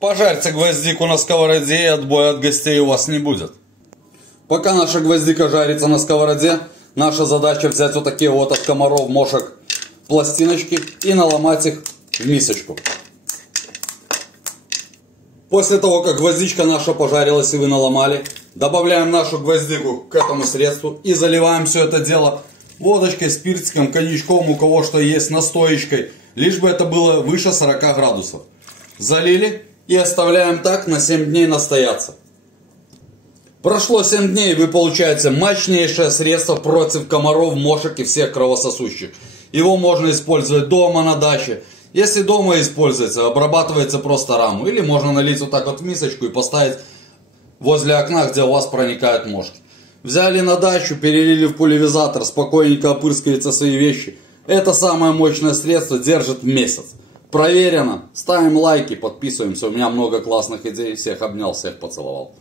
Пожарьте гвоздику на сковороде, и отбоя от гостей у вас не будет. Пока наша гвоздика жарится на сковороде, наша задача взять вот такие вот от комаров, мошек пластиночки и наломать их в мисочку. После того, как гвоздичка наша пожарилась и вы наломали, добавляем нашу гвоздику к этому средству и заливаем все это дело водочкой, спиртиком, коньячком, у кого что есть, настоечкой, лишь бы это было выше 40 градусов. Залили и оставляем так на 7 дней настояться. Прошло 7 дней, вы получаете мощнейшее средство против комаров, мошек и всех кровососущих. Его можно использовать дома, на даче. Если дома используется, обрабатывается просто раму. Или можно налить вот так вот в мисочку и поставить возле окна, где у вас проникают мошки. Взяли на дачу, перелили в пульверизатор, спокойненько опрыскиваются свои вещи. Это самое мощное средство, держит месяц. Проверено. Ставим лайки, подписываемся. У меня много классных идей. Всех обнял, всех поцеловал.